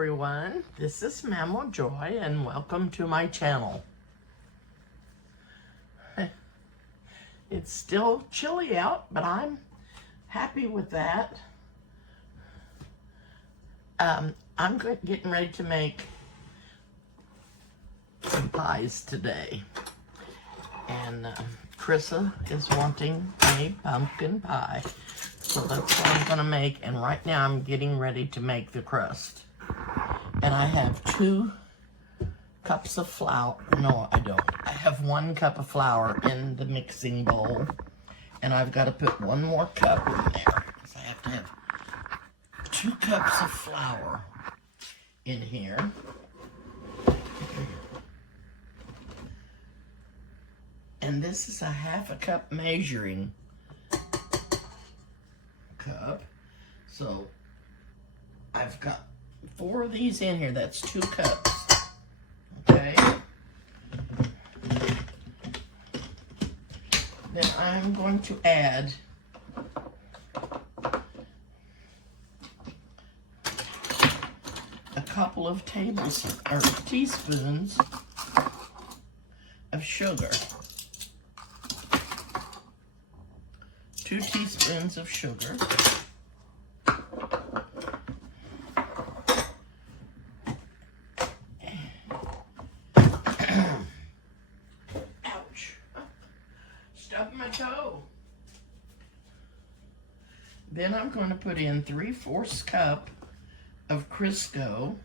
everyone, this is Mammal Joy and welcome to my channel. It's still chilly out, but I'm happy with that. I'm getting ready to make some pies today. And Krissa is wanting a pumpkin pie. So that's what I'm gonna make, and right now I'm getting ready to make the crust. And I have 2 cups of flour. No, I don't. I have 1 cup of flour in the mixing bowl, and I've got to put 1 more cup in there. So I have to have 2 cups of flour in here. And this is a 1/2 cup measuring cup. So I've got 4 of these in here. That's 2 cups. Okay. Then I'm going to add a couple of teaspoons of sugar. 2 teaspoons of sugar. Ouch. Stubbed my toe. Then I'm going to put in 3/4 cup of Crisco.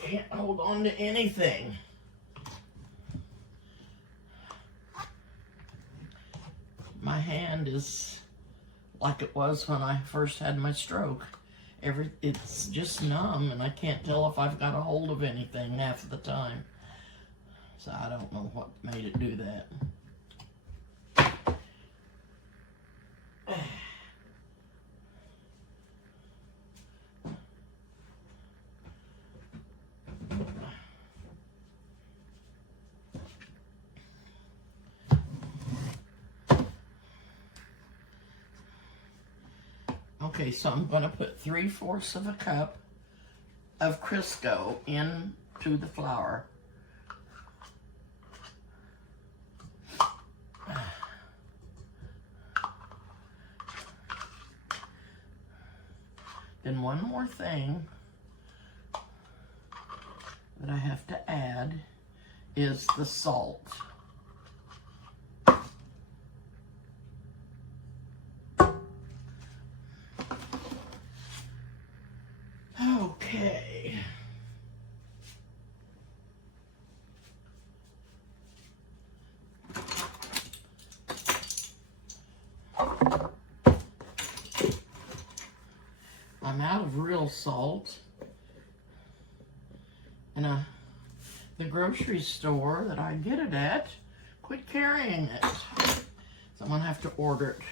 Can't hold on to anything. My hand is like it was when I first had my stroke. It's just numb, and I can't tell if I've got a hold of anything half of the time. So I don't know what made it do that. Okay, so I'm going to put 3/4 of a cup of Crisco into the flour. Then one more thing that I have to add is the salt. Okay. I'm out of real salt. And the grocery store that I get it at quit carrying it. So I'm gonna have to order it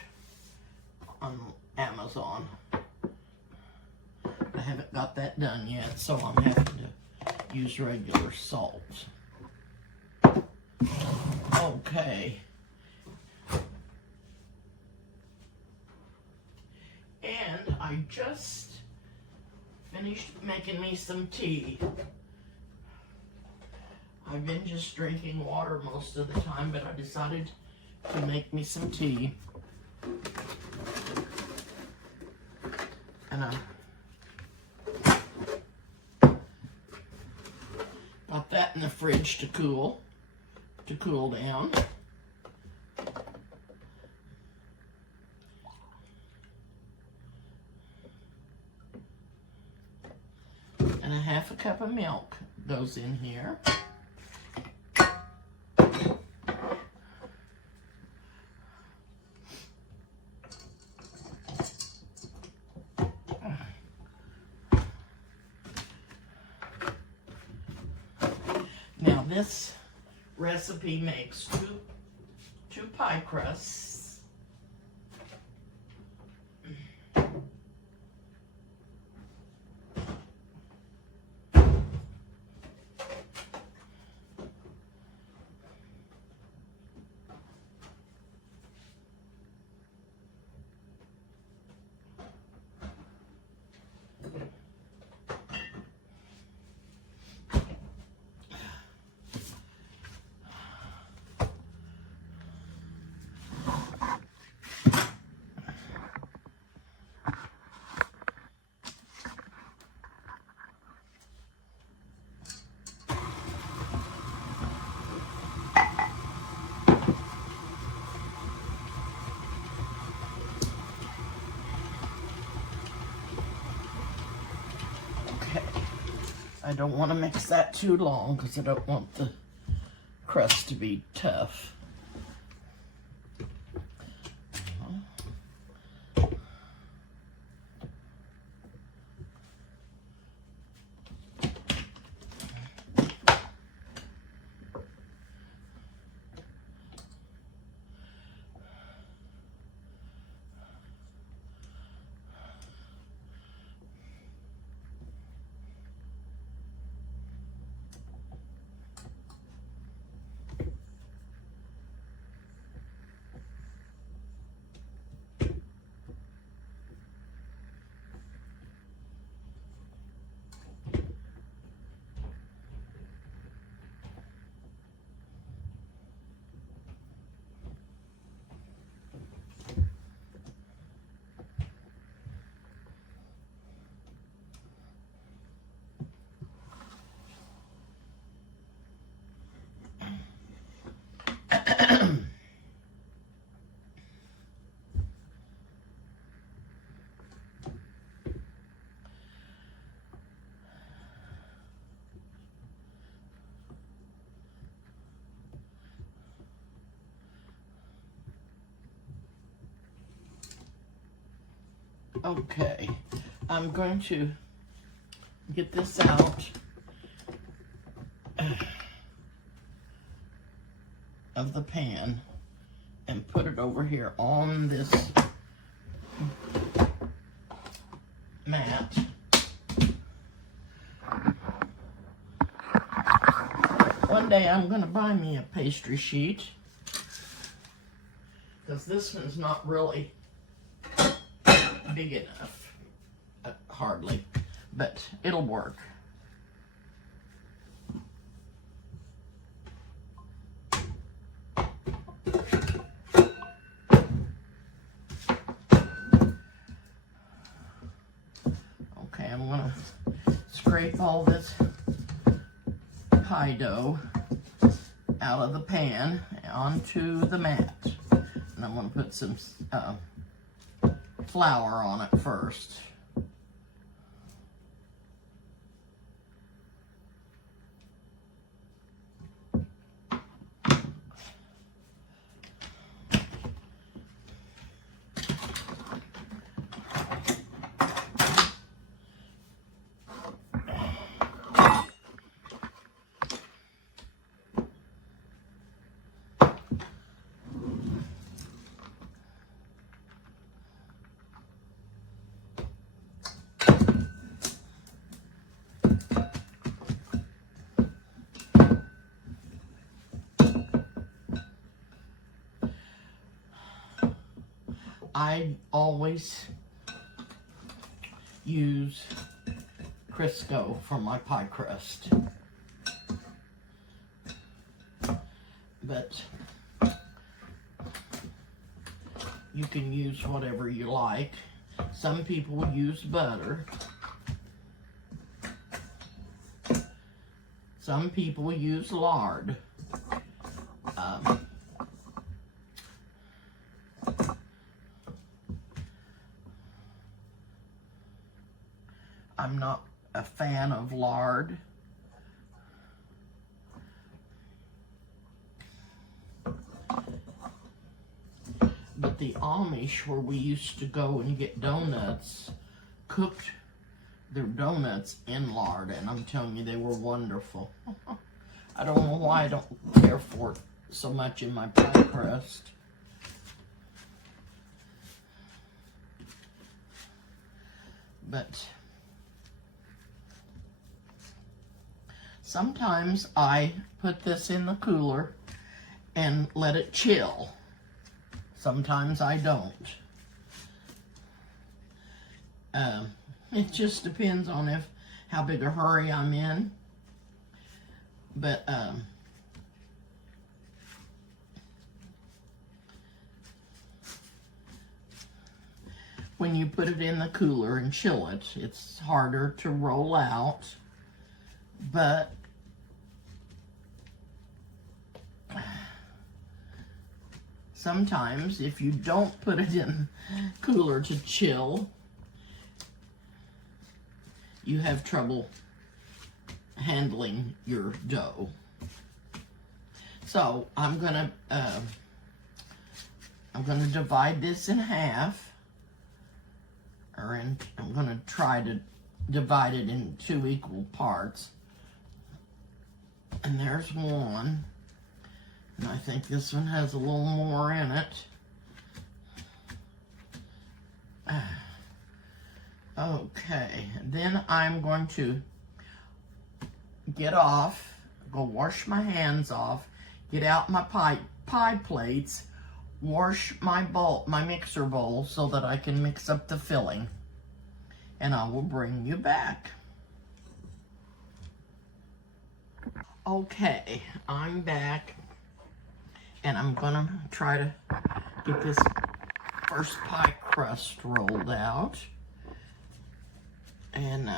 on Amazon. I haven't got that done yet, so I'm having to use regular salt. Okay. And I just finished making me some tea. I've been just drinking water most of the time, but I decided to make me some tea. And got that in the fridge to cool down. And a 1/2 cup of milk goes in here. Now this recipe makes two pie crusts. I don't want to mix that too long because I don't want the crust to be tough. Okay, I'm going to get this out of the pan and put it over here on this mat. One day I'm going to buy me a pastry sheet because this one's not really big enough, hardly, but it'll work. Okay, I'm gonna scrape all this pie dough out of the pan onto the mat, and I'm gonna put some flour on it first. I always use Crisco for my pie crust, but you can use whatever you like. Some people use butter. Some people use lard. I'm not a fan of lard. But the Amish, where we used to go and get donuts, cooked their donuts in lard, and I'm telling you, they were wonderful. I don't know why I don't care for it so much in my pie crust. But sometimes I put this in the cooler and let it chill. Sometimes I don't. It just depends on how big a hurry I'm in. But when you put it in the cooler and chill it, it's harder to roll out. But sometimes if you don't put it in cooler to chill, you have trouble handling your dough. So I'm gonna divide this in half, I'm gonna try to divide it in 2 equal parts. And there's one, and I think this one has a little more in it. Okay, then I'm going to go wash my hands off, get out my pie plates, wash my mixer bowl so that I can mix up the filling, and I will bring you back. Okay, I'm back, and I'm gonna try to get this first pie crust rolled out, and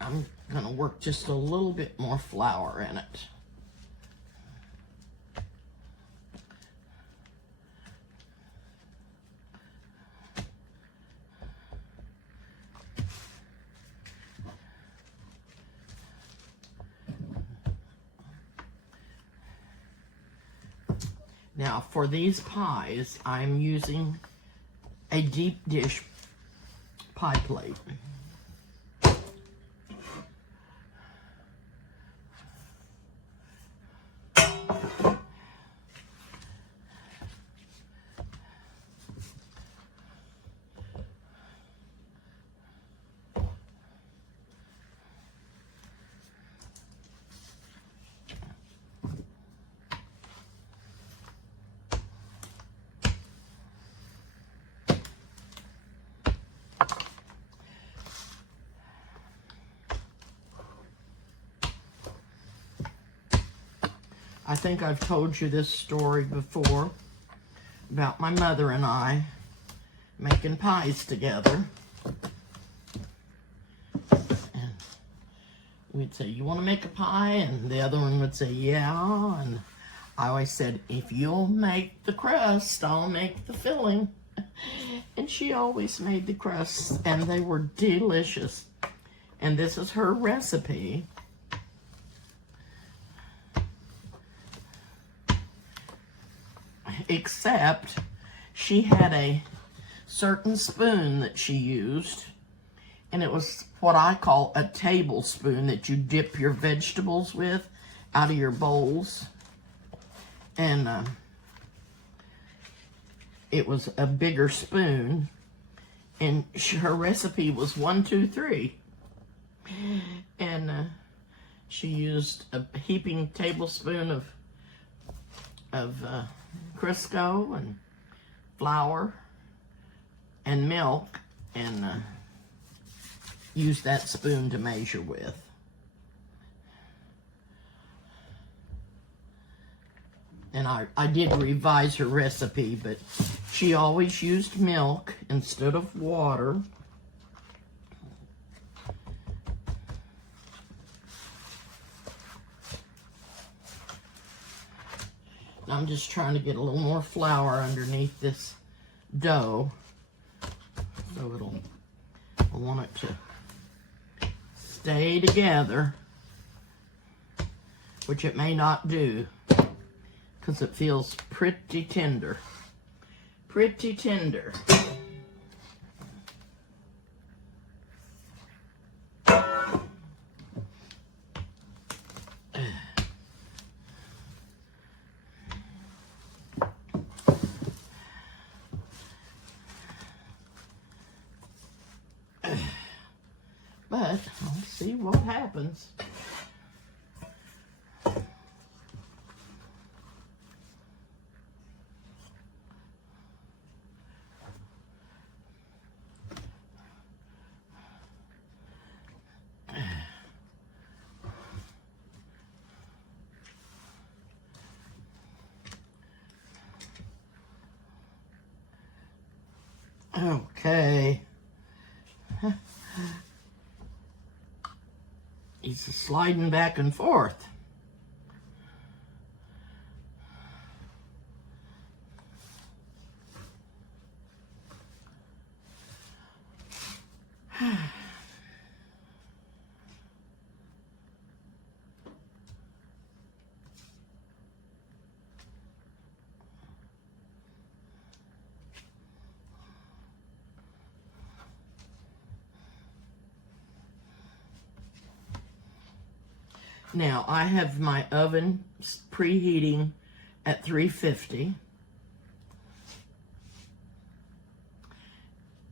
I'm gonna work just a little bit more flour in it. Now for these pies, I'm using a deep dish pie plate. I think I've told you this story before about my mother and I making pies together. And we'd say, "You want to make a pie?" And the other one would say, "Yeah." And I always said, "If you'll make the crust, I'll make the filling." And she always made the crusts, and they were delicious. And this is her recipe. Except she had a certain spoon that she used, and it was what I call a tablespoon that you dip your vegetables with out of your bowls. And it was a bigger spoon, and her recipe was 1, 2, 3. And she used a heaping tablespoon of Crisco and flour and milk, and use that spoon to measure with. And I did revise her recipe, but she always used milk instead of water. I'm just trying to get a little more flour underneath this dough, so I want it to stay together, which it may not do, because it feels pretty tender. Pretty tender. But I'll see what happens. Okay. He's sliding back and forth. Now, I have my oven preheating at 350.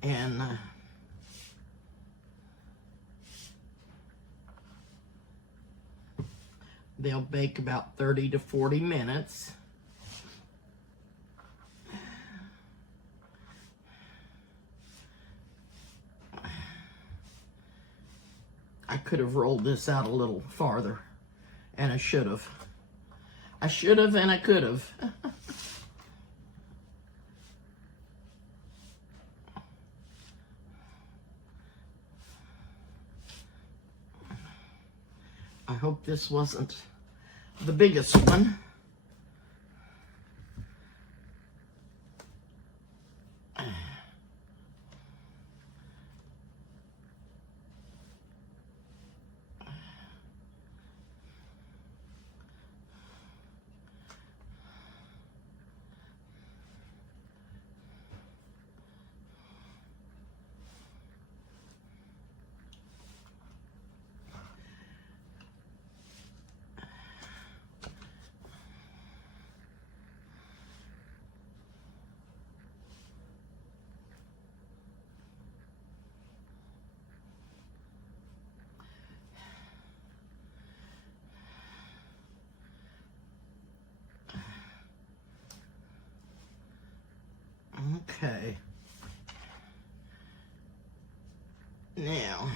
And they'll bake about 30 to 40 minutes. I could have rolled this out a little farther, and I should have. I should have and I could have. I hope this wasn't the biggest one. Okay. Now,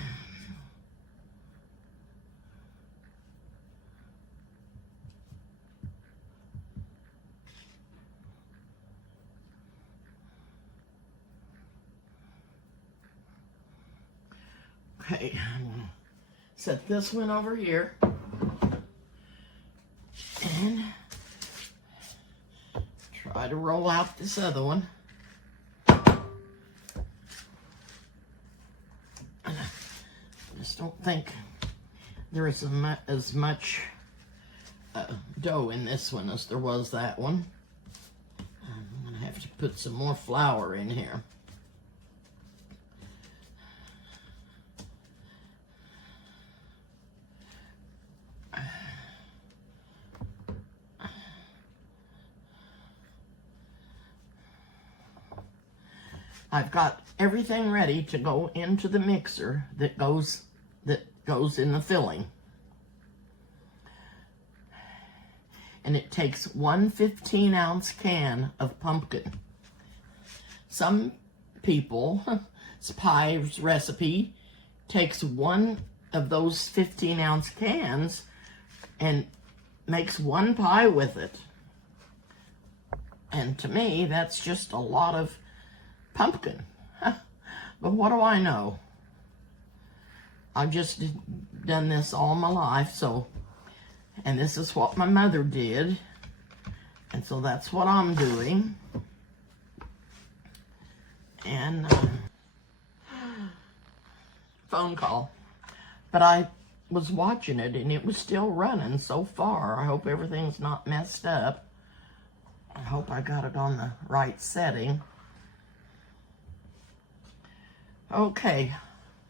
okay, I'm gonna set this one over here and try to roll out this other one. I just don't think there is as much dough in this one as there was that one. I'm going to have to put some more flour in here. I've got everything ready to go into the mixer that goes in the filling. And it takes 1 15-ounce can of pumpkin. Some people's pie's recipe takes one of those 15-ounce cans and makes one pie with it. And to me, that's just a lot of pumpkin. But what do I know? I've just done this all my life, so, and this is what my mother did, and so that's what I'm doing. And phone call. But I was watching it and it was still running so far. I hope everything's not messed up. I hope I got it on the right setting. Okay,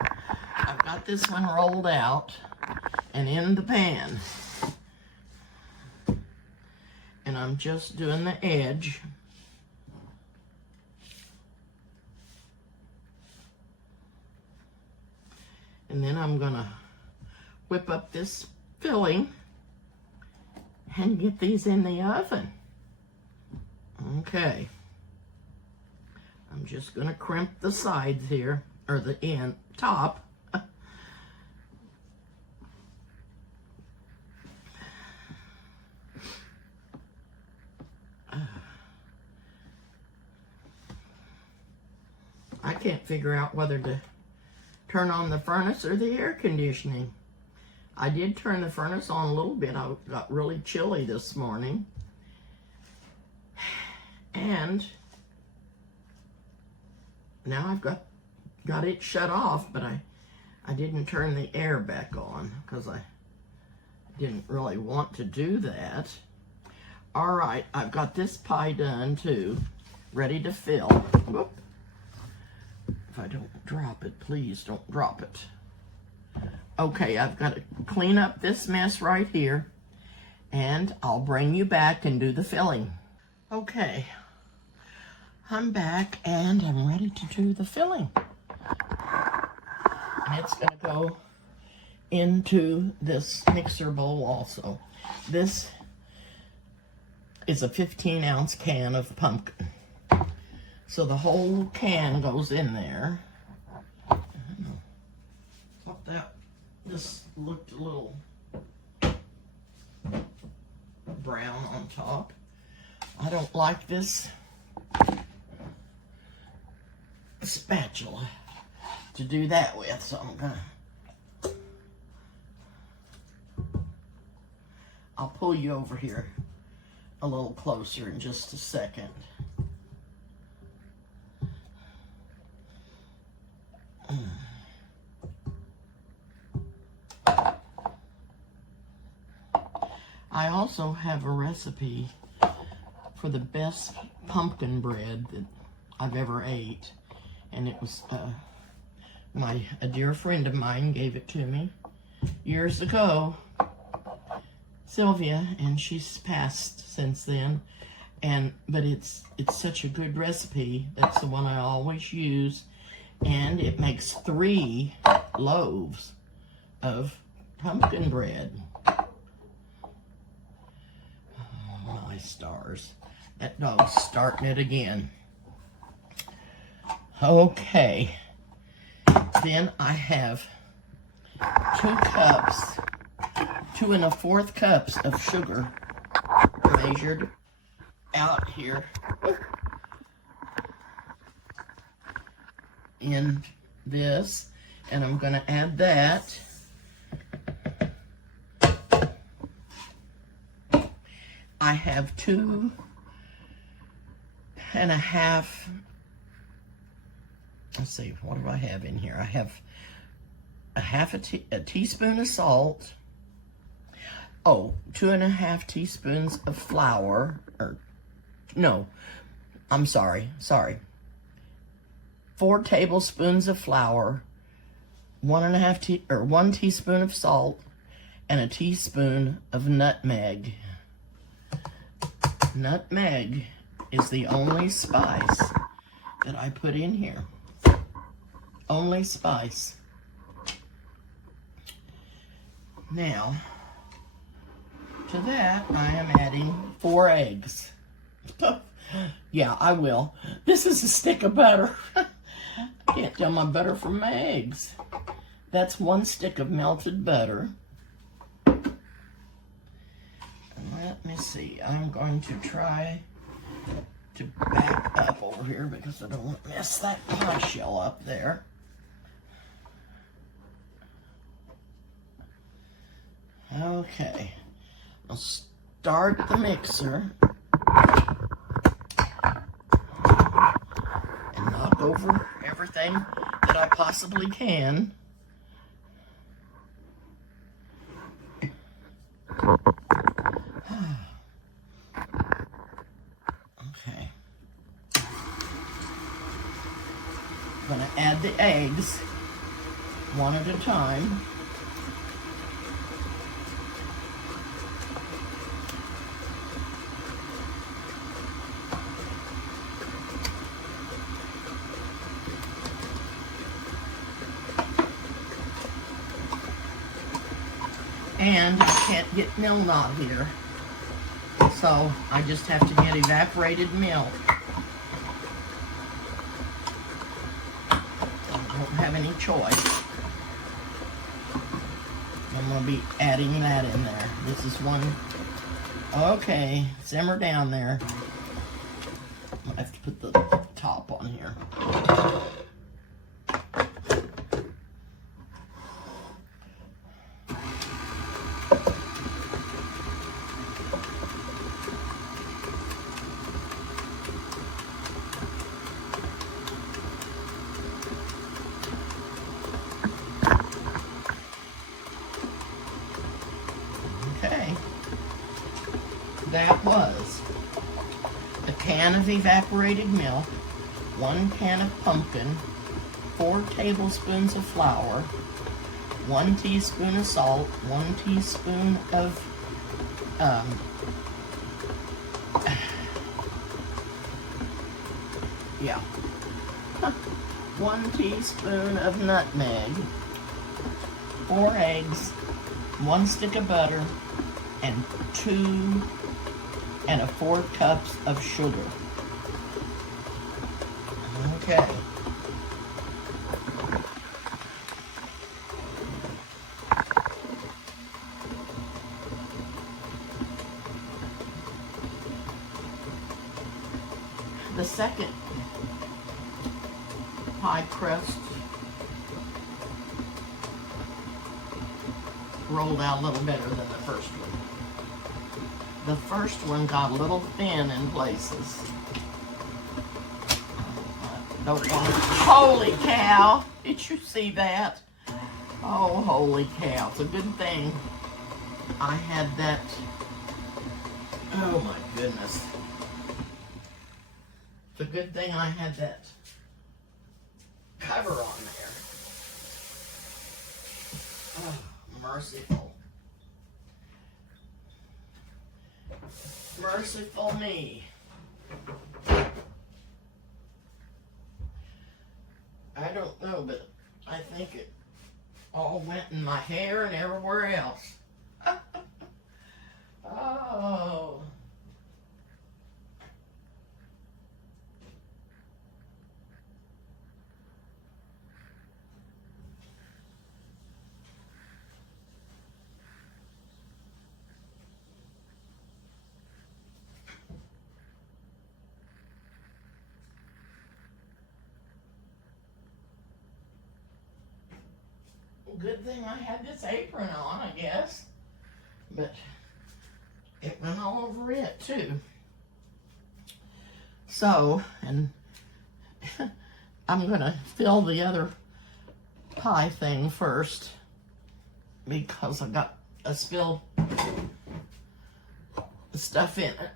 I've got this one rolled out and in the pan. And I'm just doing the edge. And then I'm gonna whip up this filling and get these in the oven. Okay. I'm just gonna crimp the sides here, or the top. I can't figure out whether to turn on the furnace or the air conditioning. I did turn the furnace on a little bit. I got really chilly this morning. And now I've got it shut off, but I didn't turn the air back on because I didn't really want to do that. All right, I've got this pie done too, ready to fill. Whoop. If I don't drop it, please don't drop it. Okay, I've got to clean up this mess right here, and I'll bring you back and do the filling. Okay, I'm back and I'm ready to do the filling. And it's gonna go into this mixer bowl also. This is a 15-ounce can of pumpkin. So the whole can goes in there. Thought that this looked a little brown on top. I don't like this spatula to do that with, so I'll pull you over here a little closer in just a second. I also have a recipe for the best pumpkin bread that I've ever ate, and it was a dear friend of mine gave it to me years ago, Sylvia, and she's passed since then. But it's such a good recipe. That's the one I always use, and it makes 3 loaves of pumpkin bread. Oh, my stars. That dog's starting it again. Okay. Then I have 2 cups, 2 1/4 cups of sugar measured out here in this, and I'm going to add that. I have 2 1/2. Let's see, what do I have in here? I have a teaspoon of salt. Oh, 2 1/2 teaspoons of flour. Or no, I'm sorry. 4 tablespoons of flour, 1 teaspoon of salt, and a teaspoon of nutmeg. Nutmeg is the only spice that I put in here. Only spice. Now, to that, I am adding 4 eggs. Yeah, I will. This is a stick of butter. I can't tell my butter from my eggs. That's 1 stick of melted butter. Let me see. I'm going to try to back up over here because I don't want to mess that pie shell up there. Okay. I'll start the mixer and knock over everything that I possibly can. Okay. I'm going to add the eggs one at a time. And I can't get milk out here, so I just have to get evaporated milk. I don't have any choice. I'm going to be adding that in there. This is 1. Okay, simmer down there. I have to put the top on here. That was a can of evaporated milk, 1 can of pumpkin, 4 tablespoons of flour, 1 teaspoon of salt, 1 teaspoon of yeah, 1 teaspoon of nutmeg, 4 eggs, 1 stick of butter, and 4 cups of sugar. Okay. The second pie crust rolled out a little better than the first one. The first one got a little thin in places. Don't want to. Holy cow! Did you see that? Oh, holy cow. It's a good thing I had that. Oh my goodness. It's a good thing I had that cover on there. Oh, merciful. Merciful me. I don't know, but I think it all went in my hair and everywhere else. Oh. Good thing I had this apron on, I guess. But it went all over it, too. So, and I'm going to fill the other pie thing first because I got a spill stuff in it.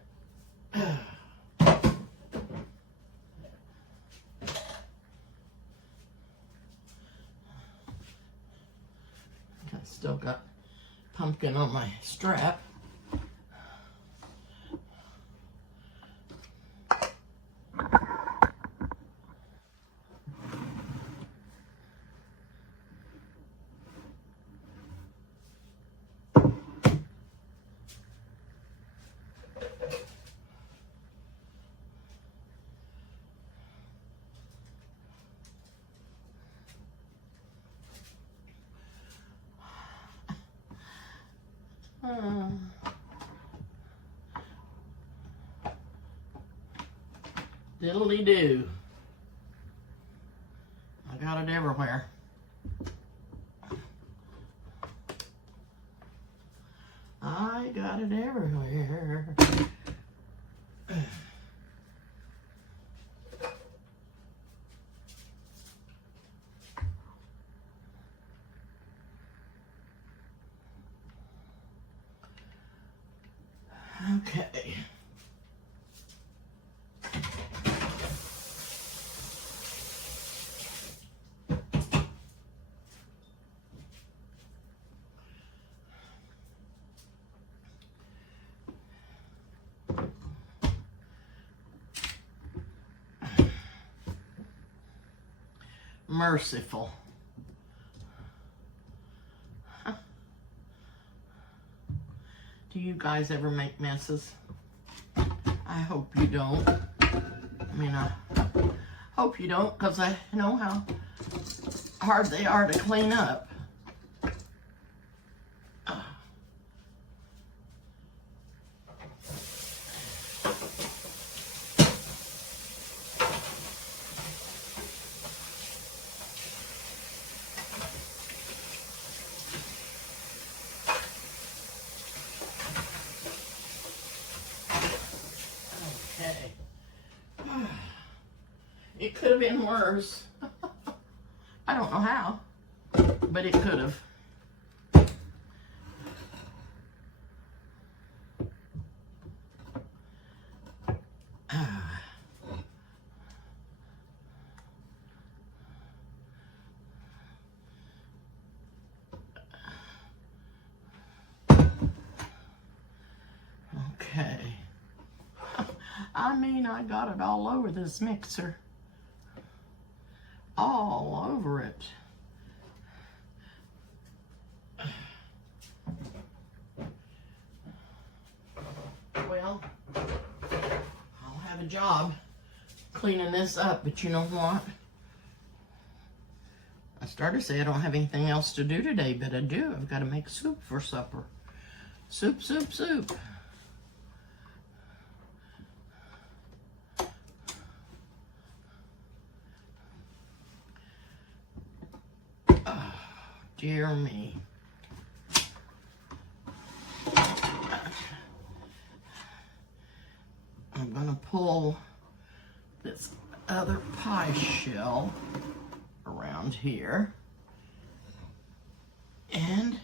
Still got pumpkin on my strap. Diddly-do. I got it everywhere. I got it everywhere. Okay. Merciful. Huh. Do you guys ever make messes? I hope you don't. I mean, I hope you don't, because I know how hard they are to clean up. It could have been worse. I don't know how, but it could have. I mean, I got it all over this mixer. All over it. Well, I'll have a job cleaning this up, but you know what? I started to say I don't have anything else to do today, but I do. I've got to make soup for supper. Soup, soup, soup. Oh, dear me. I'm going to pull this other pie shell around here. And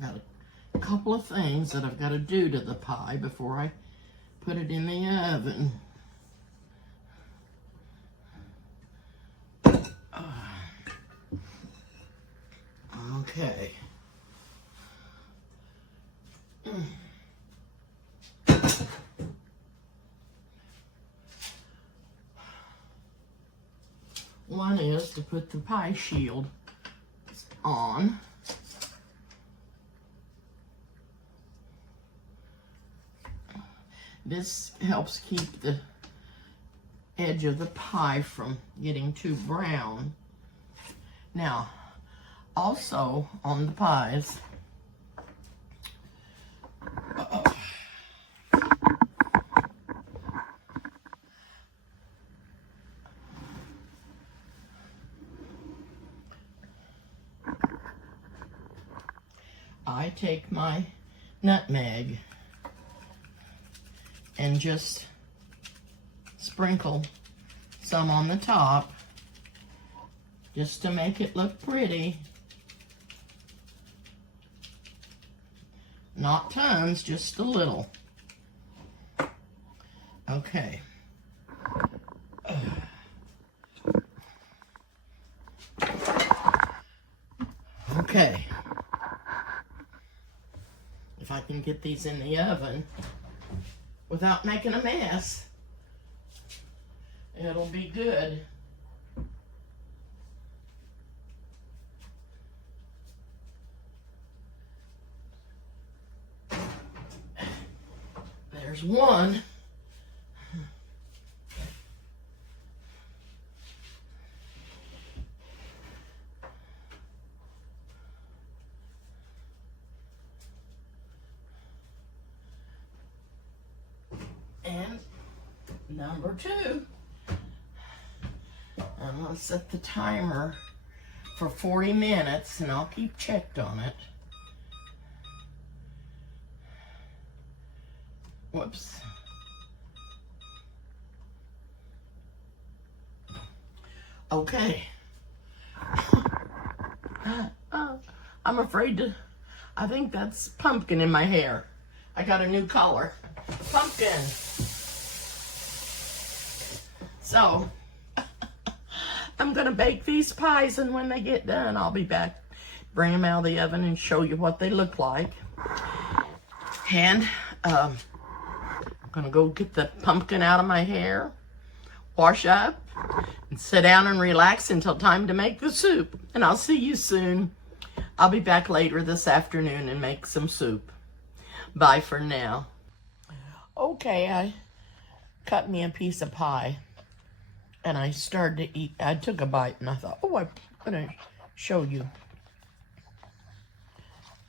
got a couple of things that I've got to do to the pie before I put it in the oven. Okay. One is to put the pie shield on. This helps keep the edge of the pie from getting too brown. Now, also on the pies, I take my nutmeg and just sprinkle some on the top just to make it look pretty. Not tons, just a little. Okay. Okay. If I can get these in the oven without making a mess, it'll be good. There's one. And number two, I'm going to set the timer for 40 minutes and I'll keep checked on it. Whoops. Okay. I'm afraid to, I think that's pumpkin in my hair. I got a new color. Pumpkin. So, I'm going to bake these pies, and when they get done, I'll be back, bring them out of the oven and show you what they look like. And I'm going to go get the pumpkin out of my hair, wash up, and sit down and relax until time to make the soup. And I'll see you soon. I'll be back later this afternoon and make some soup. Bye for now. Okay, I cut me a piece of pie. And I started to eat. I took a bite and I thought, oh, I'm going to show you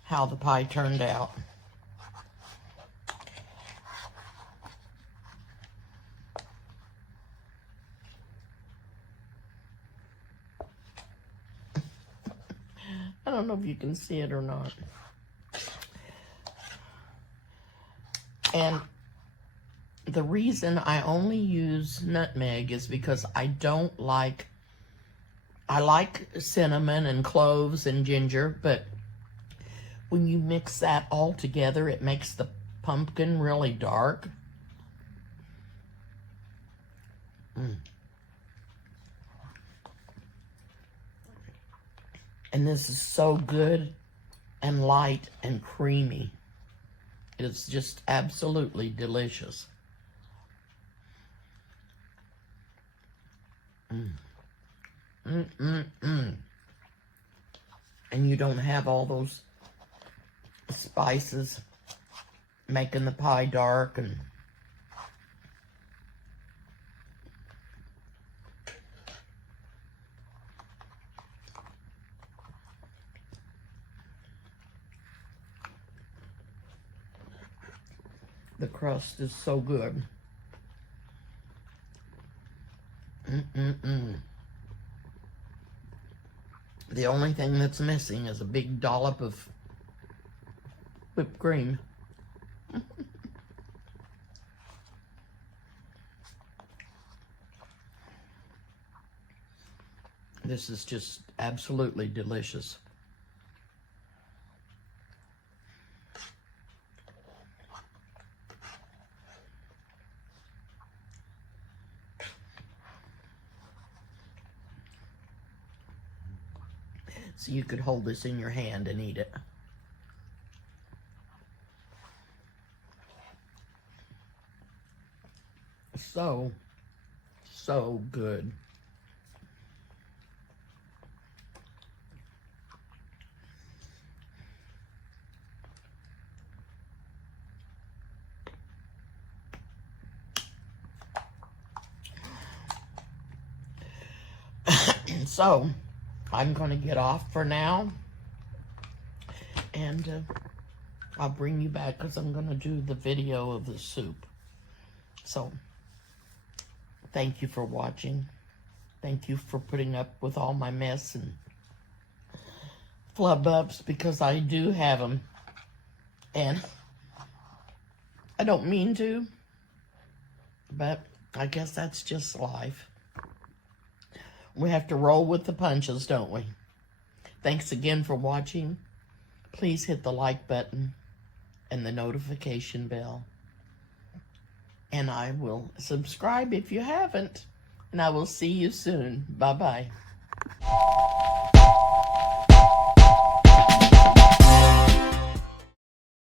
how the pie turned out. I don't know if you can see it or not. And the reason I only use nutmeg is because I like cinnamon and cloves and ginger, but when you mix that all together, it makes the pumpkin really dark. And this is so good and light and creamy. It's just absolutely delicious. And you don't have all those spices making the pie dark. And the crust is so good. The only thing that's missing is a big dollop of whipped cream. This is just absolutely delicious. So you could hold this in your hand and eat it. So good. So I'm going to get off for now, and I'll bring you back because I'm going to do the video of the soup. So thank you for watching. Thank you for putting up with all my mess and flub ups, because I do have them, and I don't mean to, but I guess that's just life. We have to roll with the punches, don't we? Thanks again for watching. Please hit the like button and the notification bell. And I will subscribe if you haven't. And I will see you soon. Bye-bye.